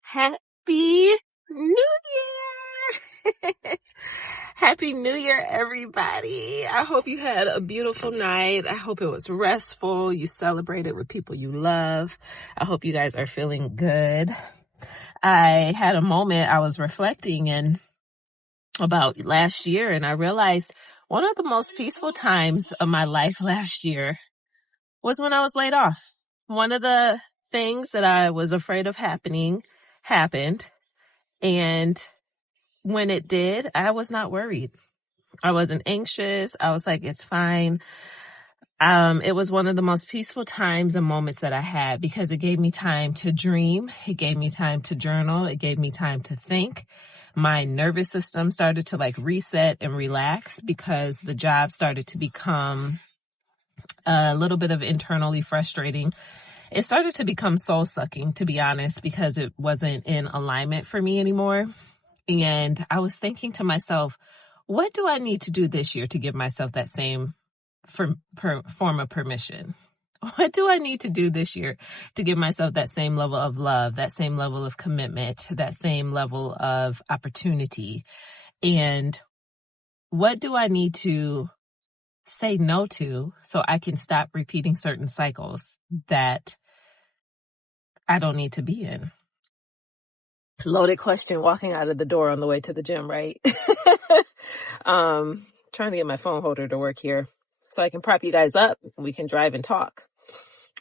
Happy New Year! Happy New Year, everybody. I hope you had a beautiful night. I hope it was restful. You celebrated with people you love. I hope you guys are feeling good. I had a moment I was reflecting about last year, and I realized one of the most peaceful times of my life last year was when I was laid off. One of the things that I was afraid of happening happened. And when it did, I was not worried. I wasn't anxious. I was like, it's fine. It was one of the most peaceful times and moments that I had because it gave me time to dream. It gave me time to journal. It gave me time to think. My nervous system started to reset and relax because the job started to become a little bit of internally frustrating. It started to become soul sucking, to be honest, because it wasn't in alignment for me anymore. And I was thinking to myself, what do I need to do this year to give myself that same form of permission? What do I need to do this year to give myself that same level of love, that same level of commitment, that same level of opportunity? And what do I need to say no to so I can stop repeating certain cycles that I don't need to be in? Loaded question walking out of the door on the way to the gym, right? Trying to get my phone holder to work here so I can prop you guys up and we can drive and talk.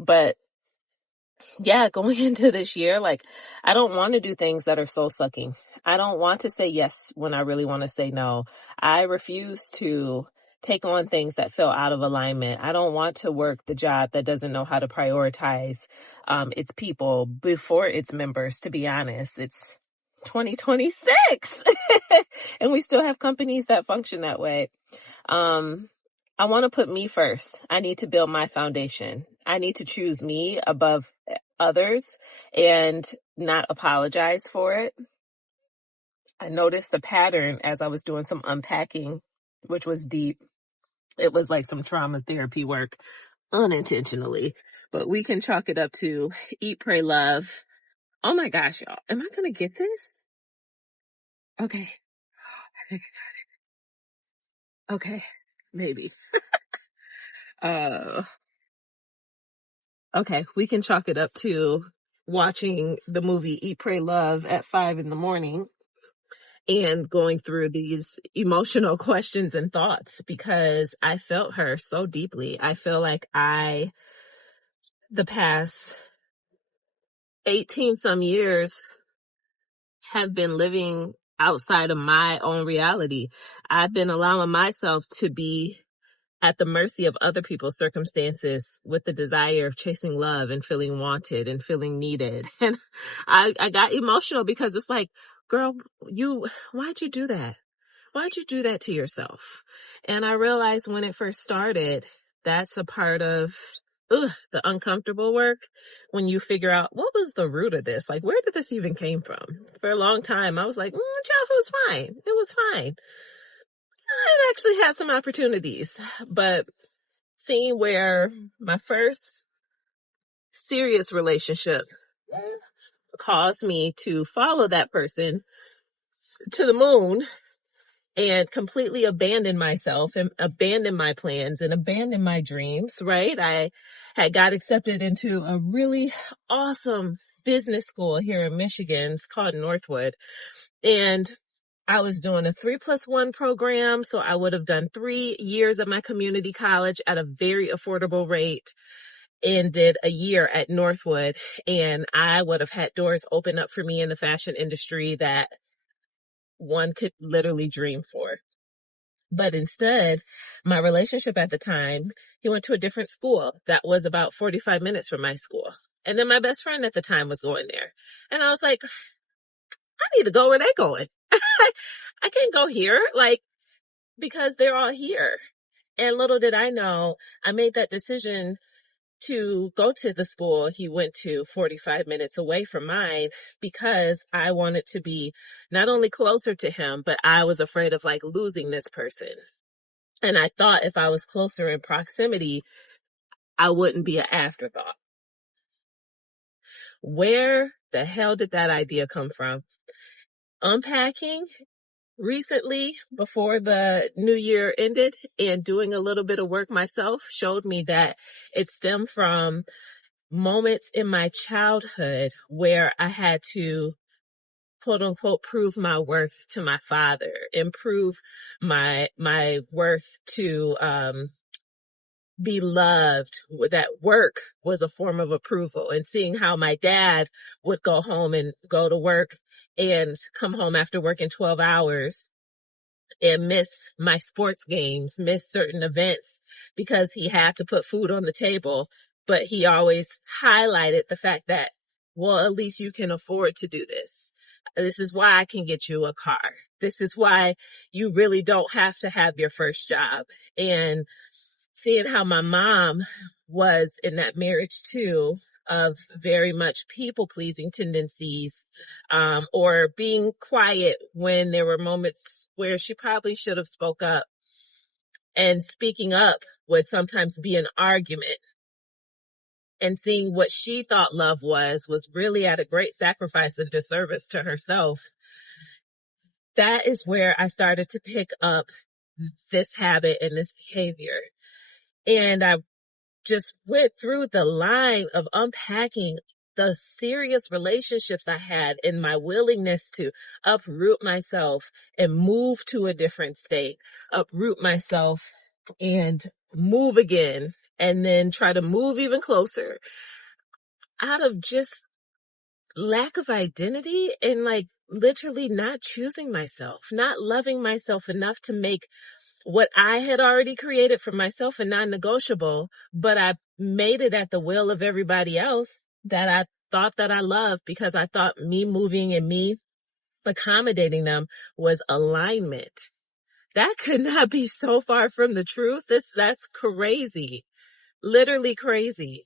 But yeah, going into this year, I don't want to do things that are soul sucking. I don't want to say yes when I really want to say no. I refuse to take on things that feel out of alignment. I don't want to work the job that doesn't know how to prioritize its people before its members, to be honest. It's 2026 and we still have companies that function that way. I want to put me first. I need to build my foundation. I need to choose me above others and not apologize for it. I noticed a pattern as I was doing some unpacking, which was deep. It was like some trauma therapy work unintentionally, but we can chalk it up to eat, pray, love. Oh my gosh, y'all. Am I going to get this? Okay. I think I got it. Okay. Maybe. Okay. We can chalk it up to watching the movie Eat, Pray, Love at 5 a.m. and going through these emotional questions and thoughts because I felt her so deeply. I feel like the past 18 some years have been living outside of my own reality. I've been allowing myself to be at the mercy of other people's circumstances with the desire of chasing love and feeling wanted and feeling needed. And I got emotional because it's like, girl, why'd you do that? Why'd you do that to yourself? And I realized when it first started, that's a part of the uncomfortable work when you figure out what was the root of this? Where did this even came from? For a long time, I was like, childhood was fine. It was fine. I actually had some opportunities, but seeing where my first serious relationship caused me to follow that person to the moon and completely abandon myself and abandon my plans and abandon my dreams, right? I had got accepted into a really awesome business school here in Michigan. It's called Northwood. And I was doing a 3+1 program. So I would have done 3 years of my community college at a very affordable rate and did a year at Northwood. And I would have had doors open up for me in the fashion industry that one could literally dream for. But instead, my relationship at the time, he went to a different school that was about 45 minutes from my school. And then my best friend at the time was going there. And I was like, I need to go where they're going. I can't go here, because they're all here. And little did I know, I made that decision to go to the school he went to 45 minutes away from mine because I wanted to be not only closer to him, but I was afraid of losing this person. And I thought if I was closer in proximity, I wouldn't be an afterthought. Where the hell did that idea come from? Unpacking recently before the new year ended and doing a little bit of work myself showed me that it stemmed from moments in my childhood where I had to quote unquote prove my worth to my father, improve my worth to be loved. That work was a form of approval, and seeing how my dad would go home and go to work and come home after working 12 hours and miss my sports games, miss certain events because he had to put food on the table. But he always highlighted the fact that, well, at least you can afford to do this. This is why I can get you a car. This is why you really don't have to have your first job. And seeing how my mom was in that marriage too, of very much people pleasing tendencies, or being quiet when there were moments where she probably should have spoke up. And speaking up would sometimes be an argument. And seeing what she thought love was really at a great sacrifice and disservice to herself. That is where I started to pick up this habit and this behavior. And I just went through the line of unpacking the serious relationships I had and my willingness to uproot myself and move to a different state, uproot myself and move again, and then try to move even closer out of just lack of identity and like literally not choosing myself, not loving myself enough to make what I had already created for myself a non-negotiable, but I made it at the will of everybody else that I thought that I loved, because I thought me moving and me accommodating them was alignment. That could not be so far from the truth. That's crazy. Literally crazy.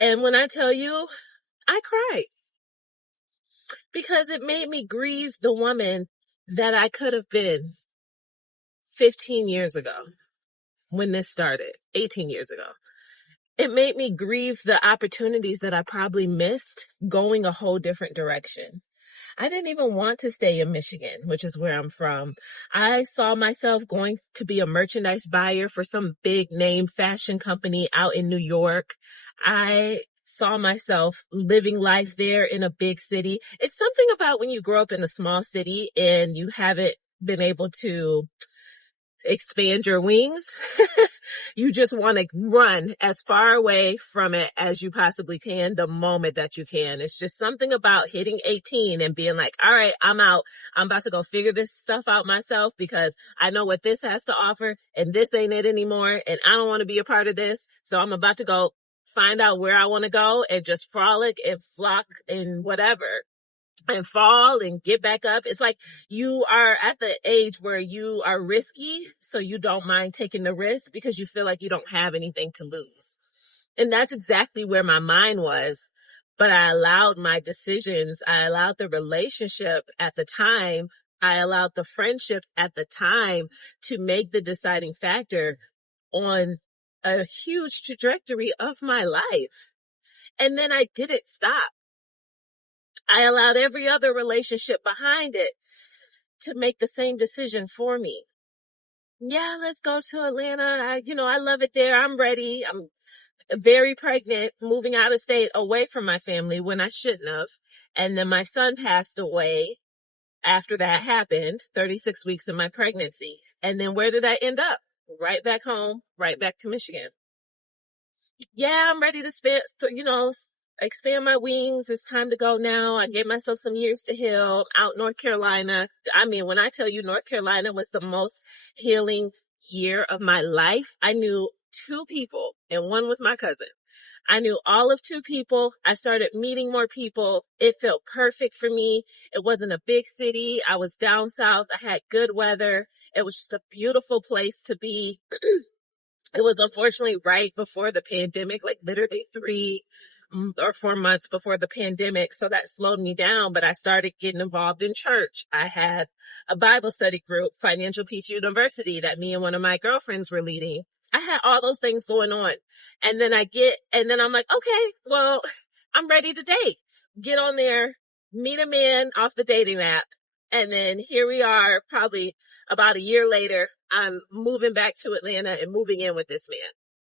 And when I tell you, I cried because it made me grieve the woman that I could have been 15 years ago when this started, 18 years ago. It made me grieve the opportunities that I probably missed going a whole different direction. I didn't even want to stay in Michigan, which is where I'm from. I saw myself going to be a merchandise buyer for some big name fashion company out in New York. I saw myself living life there in a big city. It's something about when you grow up in a small city and you haven't been able to expand your wings. You just want to run as far away from it as you possibly can the moment that you can. It's just something about hitting 18 and being like, all right, I'm out. I'm about to go figure this stuff out myself because I know what this has to offer and this ain't it anymore. And I don't want to be a part of this. So I'm about to go find out where I want to go and just frolic and flock and whatever. And fall and get back up. It's like you are at the age where you are risky, so you don't mind taking the risk because you feel like you don't have anything to lose. And that's exactly where my mind was. But I allowed my decisions, I allowed the relationship at the time, I allowed the friendships at the time to make the deciding factor on a huge trajectory of my life. And then I didn't stop. I allowed every other relationship behind it to make the same decision for me. Yeah, let's go to Atlanta. I love it there. I'm ready. I'm very pregnant, moving out of state away from my family when I shouldn't have. And then my son passed away after that happened, 36 weeks in my pregnancy. And then where did I end up? Right back home, right back to Michigan. Yeah, I'm ready to expand my wings. It's time to go now. I gave myself some years to heal out North Carolina. I mean, when I tell you North Carolina was the most healing year of my life, I knew 2 people and one was my cousin. I knew all of 2 people. I started meeting more people. It felt perfect for me. It wasn't a big city. I was down south. I had good weather. It was just a beautiful place to be. It was unfortunately right before the pandemic, like literally 3 or 4 months before the pandemic. So that slowed me down, but I started getting involved in church. I had a Bible study group, Financial Peace University, that me and one of my girlfriends were leading. I had all those things going on. And then I'm like, okay, well, I'm ready to date. get on there, meet a man off the dating app, and then here we are, probably about a year later, I'm moving back to Atlanta and moving in with this man.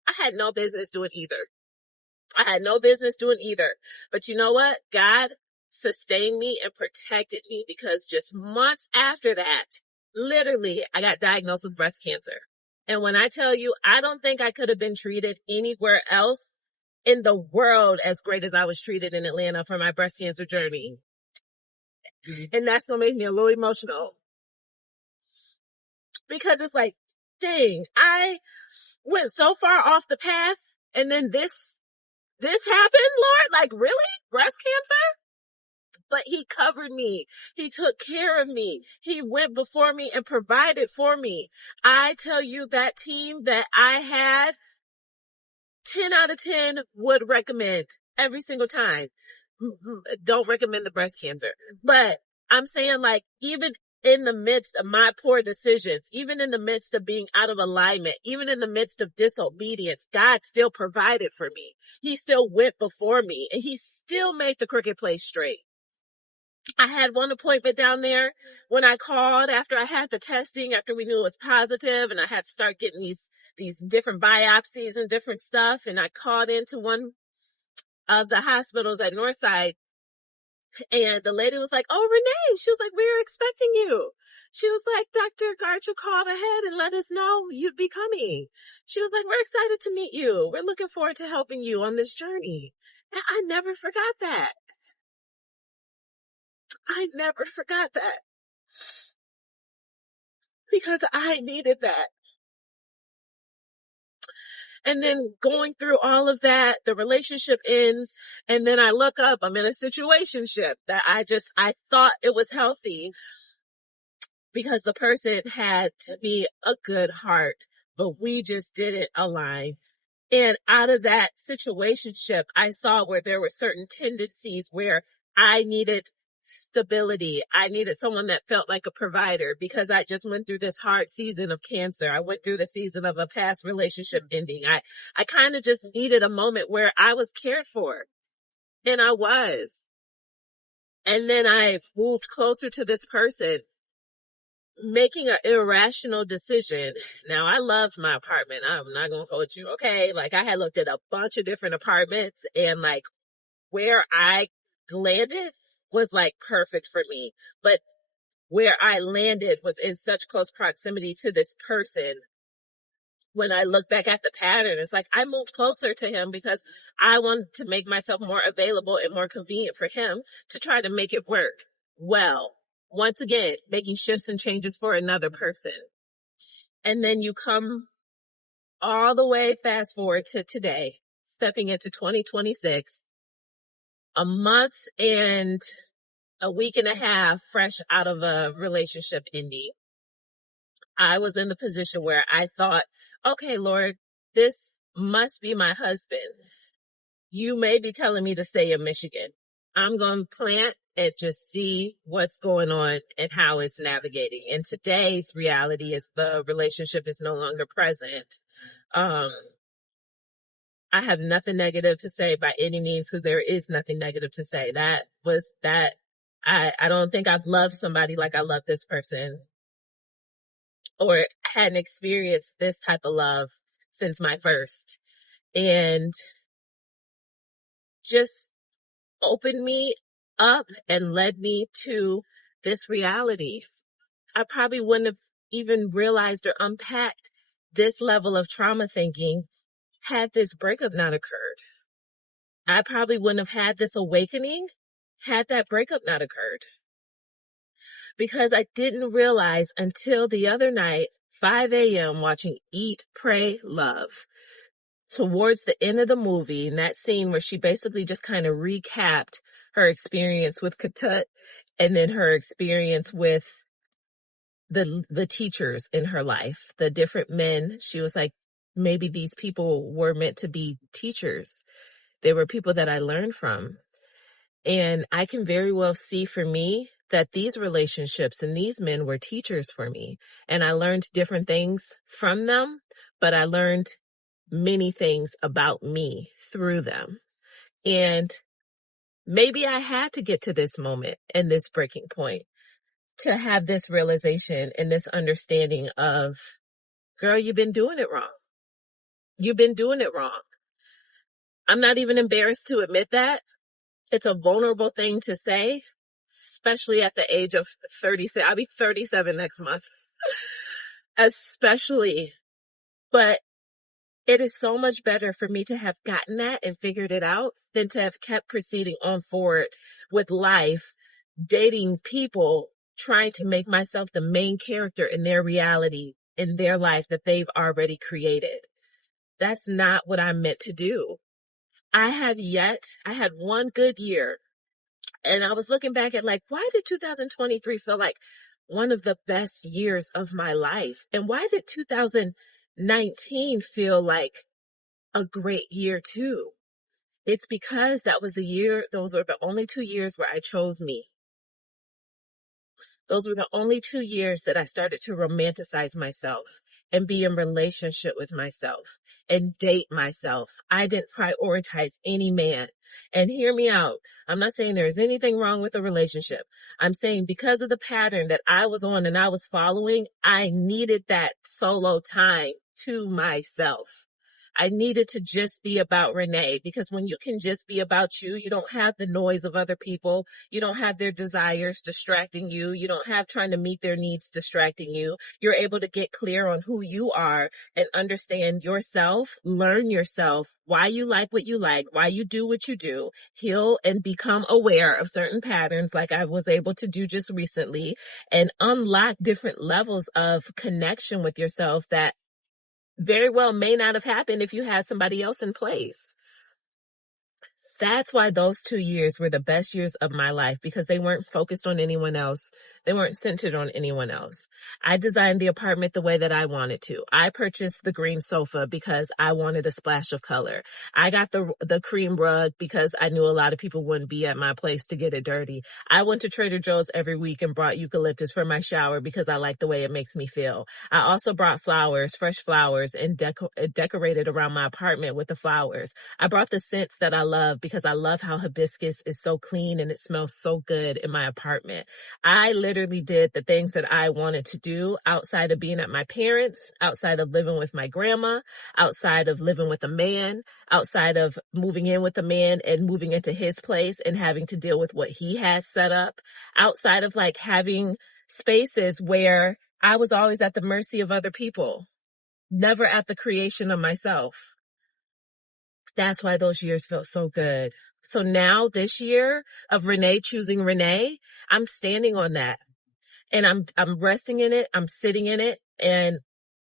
I had no business doing either. I had no business doing either. But you know what? God sustained me and protected me, because just months after that, literally, I got diagnosed with breast cancer. And when I tell you, I don't think I could have been treated anywhere else in the world as great as I was treated in Atlanta for my breast cancer journey. And that's what made me a little emotional, because it's like, dang, I went so far off the path, and then this happened, Lord? Like, really? Breast cancer? But he covered me. He took care of me. He went before me and provided for me. I tell you, that team that I had, 10 out of 10 would recommend every single time. Don't recommend the breast cancer. But I'm saying, like, even in the midst of my poor decisions, even in the midst of being out of alignment, even in the midst of disobedience, God still provided for me. He still went before me, and he still made the crooked place straight. I had one appointment down there when I called after I had the testing, after we knew it was positive, and I had to start getting these different biopsies and different stuff. And I called into one of the hospitals at Northside, and the lady was like, "Oh, Renee," she was like, "we were expecting you." She was like, "Dr. Garcher called ahead and let us know you'd be coming." She was like, "We're excited to meet you. We're looking forward to helping you on this journey." And I never forgot that. I never forgot that, because I needed that. And then going through all of that, the relationship ends, and then I look up, I'm in a situationship that I thought it was healthy, because the person had to be a good heart, but we just didn't align. And out of that situationship, I saw where there were certain tendencies where I needed stability. I needed someone that felt like a provider, because I just went through this hard season of cancer. I went through the season of a past relationship ending. I kind of just needed a moment where I was cared for, and I was. And then I moved closer to this person, making an irrational decision. Now, I loved my apartment. I'm not going to hold you. Okay. Like, I had looked at a bunch of different apartments, and like where I landed was like perfect for me. But where I landed was in such close proximity to this person. When I look back at the pattern, it's like I moved closer to him because I wanted to make myself more available and more convenient for him to try to make it work. Well, once again, making shifts and changes for another person. And then you come all the way fast forward to today, stepping into 2026, a month and a week and a half fresh out of a relationship ending. I was in the position where I thought, okay, Lord, this must be my husband. You may be telling me to stay in Michigan. I'm going to plant and just see what's going on and how it's navigating. And today's reality is the relationship is no longer present. I have nothing negative to say by any means, because there is nothing negative to say. That was that. I don't think I've loved somebody like I love this person, or hadn't experienced this type of love since my first. And just opened me up and led me to this reality. I probably wouldn't have even realized or unpacked this level of trauma thinking had this breakup not occurred. I probably wouldn't have had this awakening had that breakup not occurred. Because I didn't realize until the other night, 5 a.m., watching Eat, Pray, Love. Towards the end of the movie, in that scene where she basically just kind of recapped her experience with Katut, and then her experience with the teachers in her life, the different men. She was like, maybe these people were meant to be teachers. They were people that I learned from. And I can very well see for me that these relationships and these men were teachers for me. And I learned different things from them, but I learned many things about me through them. And Maybe I had to get to this moment and this breaking point to have this realization and this understanding of, girl, you've been doing it wrong. You've been doing it wrong. I'm not even embarrassed to admit that. It's a vulnerable thing to say, especially at the age of 36. I'll be 37 next month. Especially. But it is so much better for me to have gotten that and figured it out than to have kept proceeding on forward with life, dating people, trying to make myself the main character in their reality, in their life that they've already created. That's not what I'm meant to do. I had one good year, and I was looking back at like, why did 2023 feel like one of the best years of my life? And why did 2019 feel like a great year too? It's because those were the only 2 years where I chose me. Those were the only 2 years that I started to romanticize myself and be in relationship with myself and date myself. I didn't prioritize any man. And hear me out. I'm not saying there's anything wrong with a relationship. I'm saying because of the pattern that I was on and I was following, I needed that solo time to myself. I needed to just be about Renee, because when you can just be about you, you don't have the noise of other people. You don't have their desires distracting you. You don't have trying to meet their needs distracting you. You're able to get clear on who you are and understand yourself, learn yourself, why you like what you like, why you do what you do, heal and become aware of certain patterns like I was able to do just recently, and unlock different levels of connection with yourself that very well may not have happened if you had somebody else in place. That's why those 2 years were the best years of my life, because they weren't focused on anyone else. They weren't centered on anyone else. I designed the apartment the way that I wanted to. I purchased the green sofa because I wanted a splash of color. I got the cream rug because I knew a lot of people wouldn't be at my place to get it dirty. I went to Trader Joe's every week and brought eucalyptus for my shower because I like the way it makes me feel. I also brought flowers, fresh flowers, and decorated around my apartment with the flowers. I brought the scents that I love because I love how hibiscus is so clean and it smells so good in my apartment. I literally did the things that I wanted to do outside of being at my parents', outside of living with my grandma, outside of living with a man, outside of moving in with a man and moving into his place and having to deal with what he had set up, outside of like having spaces where I was always at the mercy of other people, never at the creation of myself. That's why those years felt so good. So now this year of Renee choosing Renee, I'm standing on that, and I'm resting in it. I'm sitting in it, and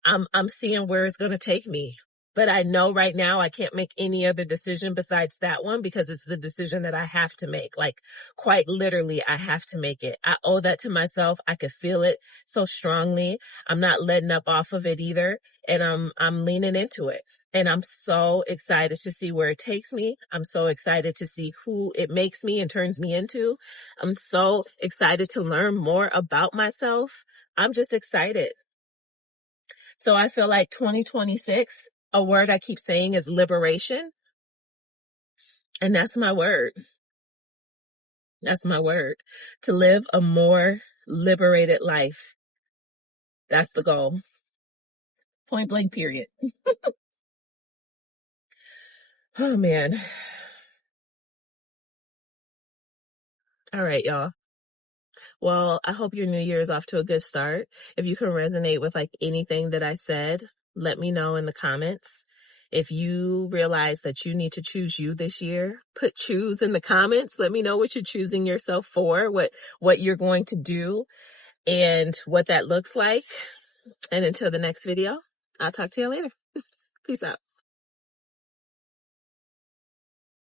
I'm seeing where it's going to take me. But I know right now I can't make any other decision besides that one, because it's the decision that I have to make. Like, quite literally, I have to make it. I owe that to myself. I could feel it so strongly. I'm not letting up off of it either. And I'm leaning into it. And I'm so excited to see where it takes me. I'm so excited to see who it makes me and turns me into. I'm so excited to learn more about myself. I'm just excited. So I feel like 2026, a word I keep saying is liberation. And that's my word. That's my word. To live a more liberated life. That's the goal. Point blank, period. Oh, man. All right, y'all. Well, I hope your new year is off to a good start. If you can resonate with like anything that I said, let me know in the comments. If you realize that you need to choose you this year, put choose in the comments. Let me know what you're choosing yourself for, what you're going to do, and what that looks like. And until the next video, I'll talk to you later. Peace out.